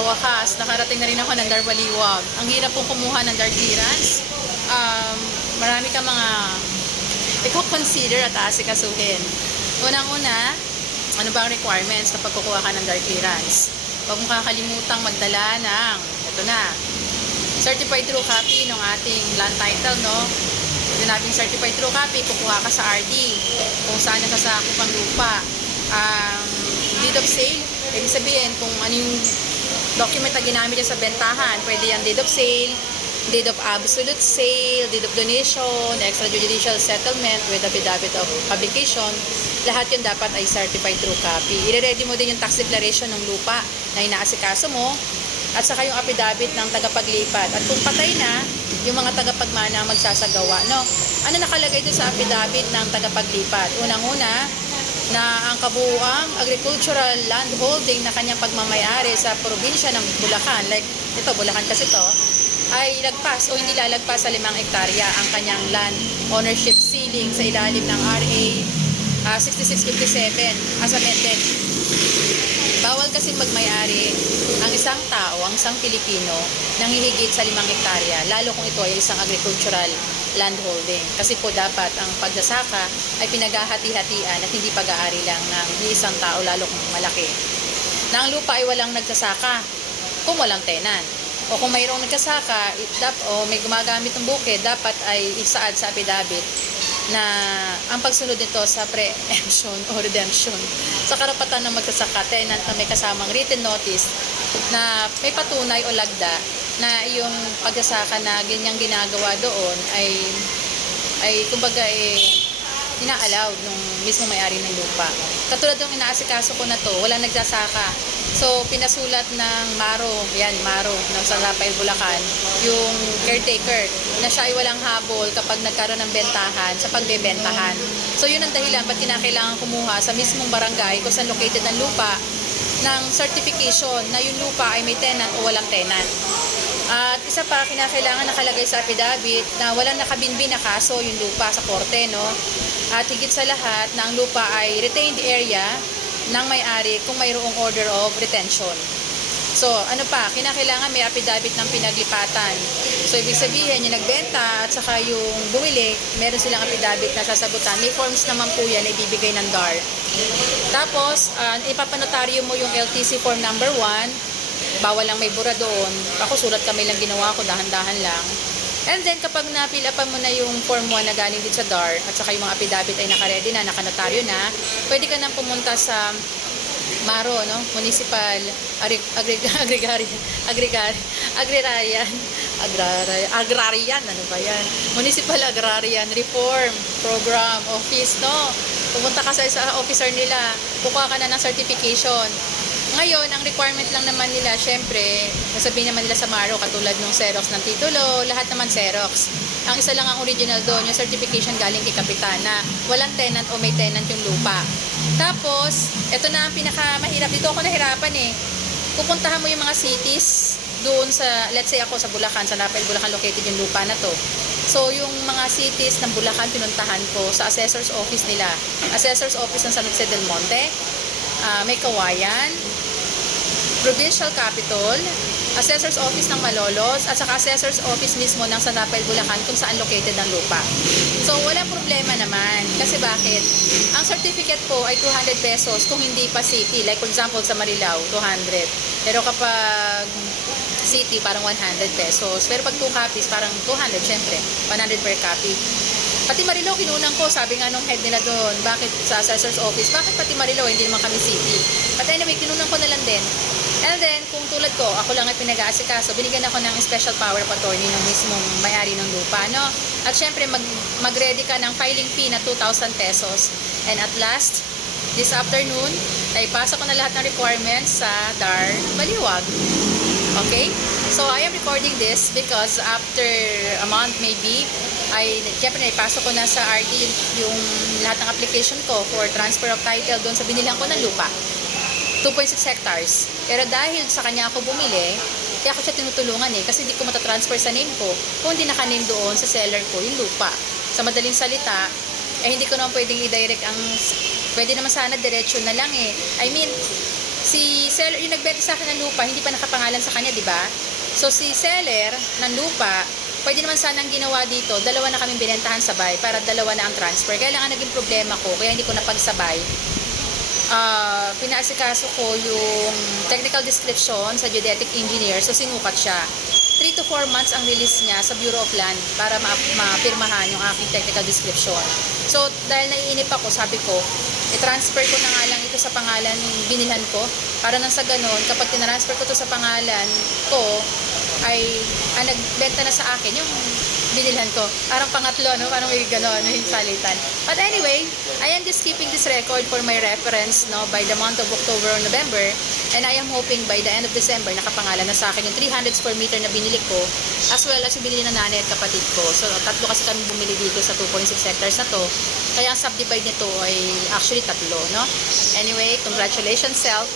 Sa wakas, nakarating na rin ako ng Darbaliwag. Ang hirap pong kumuha ng DAR clearance. Um, marami ka mga i-consider at aasikasuhin. Unang-una, ano ba ang requirements kapag kukuha ka ng DAR clearance? Huwag mo kakalimutang magdala ng, ito na, certified true copy ng ating land title, no? Sinabing certified true copy, kukuha ka sa RD, kung saan nakasakop ang lupa. Um, deed of sale, ibig sabihin kung ano yung document na ginamit niya sa bentahan, pwede yung deed of sale, deed of absolute sale, deed of donation, extrajudicial settlement with affidavit of publication, lahat yun dapat ay certified true copy. I-ready mo din yung tax declaration ng lupa na inaasikaso mo, at saka yung affidavit ng tagapaglipat. At kung patay na, yung mga tagapagmana ang magsasagawa. No? Ano nakalagay doon sa affidavit ng tagapaglipat? Unang-una, na ang kabuuang agricultural land holding na kanyang pagmamayari sa probinsya ng Bulacan, like ito, Bulacan kasi to, ay lagpas o hindi lalagpas sa limang hektarya ang kanyang land ownership ceiling sa ilalim ng RA ah, 6657 as amended. Bawal kasing magmayari ang isang tao, ang isang Pilipino, nang hihigit sa limang hektarya, lalo kung ito ay isang agricultural landholding. Kasi po dapat ang pagsasaka ay pinaghahati-hatian at hindi pag-aari lang ng isang tao, lalo kung malaki. Na ang lupa ay walang nagsasaka kung walang tenan. O kung mayroong nagkasaka dap, o may gumagamit ng bukid, dapat ay isaad sa affidavit na ang pagsunod nito sa preemption o redemption sa karapatan ng magsasaka tenant na may kasamang written notice na may patunay o lagda na yung pagsasaka na ganyang ginagawa doon ay ay kumbaga eh ina-allowed nung mismo may-ari ng lupa. Katulad ng inaasikaso ko na to, wala nagsasaka. So, pinasulat ng Maro, yan, Maro, ng San Rafael, Bulacan, yung caretaker, na siya ay walang habol kapag nagkaroon ng bentahan sa pagbebentahan. So, yun ang dahilan ba't kinakailangan kumuha sa mismong barangay kung saan located ang lupa ng certification na yung lupa ay may tenant o walang tenant. At isa pa, kinakailangan nakalagay sa affidavit na walang nakabinbin na kaso yung lupa sa korte, no? At higit sa lahat, na ang lupa ay retained area ng may-ari kung mayroong order of retention. So, ano pa, kinakailangan may affidavit ng pinaglipatan. So, ibig sabihin, yung nagbenta at saka yung bumili, meron silang affidavit na sasagutan. May forms naman po yan na ibibigay ng DAR. Tapos, uh, ipapanotaryo mo yung LTC form number 1. Bawal lang may bura doon. Ako, sulat kami lang ginawa ko, dahan-dahan lang. And then, kapag napilapan mo na yung form 1 na galing din sa DAR, at saka yung mga affidavit ay nakaredy na, nakanotaryo na, pwede ka nang pumunta sa Maro, no? Municipal Agri Agri Agrigari Agrigari Agrarian Agrarian Agrarian ano ba 'yan? Municipal Agrarian Reform Program Office, no? Pumunta ka sa isa officer nila, kukuha ka na ng certification. Ngayon, ang requirement lang naman nila, syempre, sasabihin naman nila sa Maro, katulad ng Xerox ng titulo, lahat naman Xerox. Ang isa lang ang original doon, yung certification galing kay Kapitan na walang tenant o may tenant yung lupa. Tapos, ito na ang pinakamahirap. Dito ako nahirapan eh. Pupuntahan mo yung mga cities doon sa, let's say ako sa Bulacan, sa Napel, Bulacan located yung lupa na to. So, yung mga cities ng Bulacan, pinuntahan ko sa assessor's office nila. Assessor's office ng San Jose del Monte, uh, may Kawayan, Provincial Capital, Assessor's Office ng Malolos, at saka Assessor's Office mismo ng San Rafael, Bulacan kung saan located ang lupa. So, walang problema naman. Kasi bakit? Ang certificate po ay 200 pesos kung hindi pa city. Like for example, sa Marilao, 200. Pero kapag city, parang 100 pesos. Pero pag 2 copies, parang 200, syempre. 100 per copy. Pati Marilao, kinunan ko, sabi nga nung head nila doon, bakit sa assessor's office, bakit pati Marilao, hindi naman kami city. But anyway, kinunan ko na lang din. And then, kung tulad ko, ako lang ay pinag-aasikaso, binigyan ako ng special power of attorney ng mismong may-ari ng lupa, no? At syempre, mag, mag-ready ka ng filing fee na 2,000 pesos. And at last, this afternoon, ay pasa ko na lahat ng requirements sa DAR Baliwag. Okay? So, I am recording this because after a month maybe, ay, syempre, naipasok ko na sa RD yung lahat ng application ko for transfer of title doon sa binilang ko ng lupa. 2.6 hectares. Pero dahil sa kanya ako bumili, kaya ako siya tinutulungan eh, kasi hindi ko matatransfer sa name ko kung hindi naka-name doon sa seller ko yung lupa. Sa madaling salita, eh hindi ko naman pwedeng i-direct ang, pwede naman sana diretsyo na lang eh. I mean, Si seller, yung nagbenta sa akin ng lupa, hindi pa nakapangalan sa kanya, di ba? So, si seller ng lupa, pwede naman sanang ginawa dito, dalawa na kaming binentahan sabay para dalawa na ang transfer. Kaya lang ang naging problema ko, kaya hindi ko napagsabay. Ah, pinaasikaso ko yung technical description sa geodetic engineer, so sinukat siya. 3 to 4 months ang release niya sa Bureau of Land para ma- mapirmahan yung aking technical description. So, dahil naiinip ako, sabi ko, i-transfer ko na nga lang ito sa pangalan ng binilhan ko para nang sa ganun, kapag tinransfer ko to sa pangalan ko, ay ang nagbenta na sa akin yung binilhan ko. Parang pangatlo, no? Parang may gano'n, yung salitan. But anyway, I am just keeping this record for my reference, no? By the month of October or November. And I am hoping by the end of December, nakapangalan na sa akin yung 300 square meter na binili ko, as well as yung binili ng nanay at kapatid ko. So, tatlo kasi kami bumili dito sa 2.6 hectares na to. Kaya ang subdivide nito ay actually tatlo, no? Anyway, congratulations, self.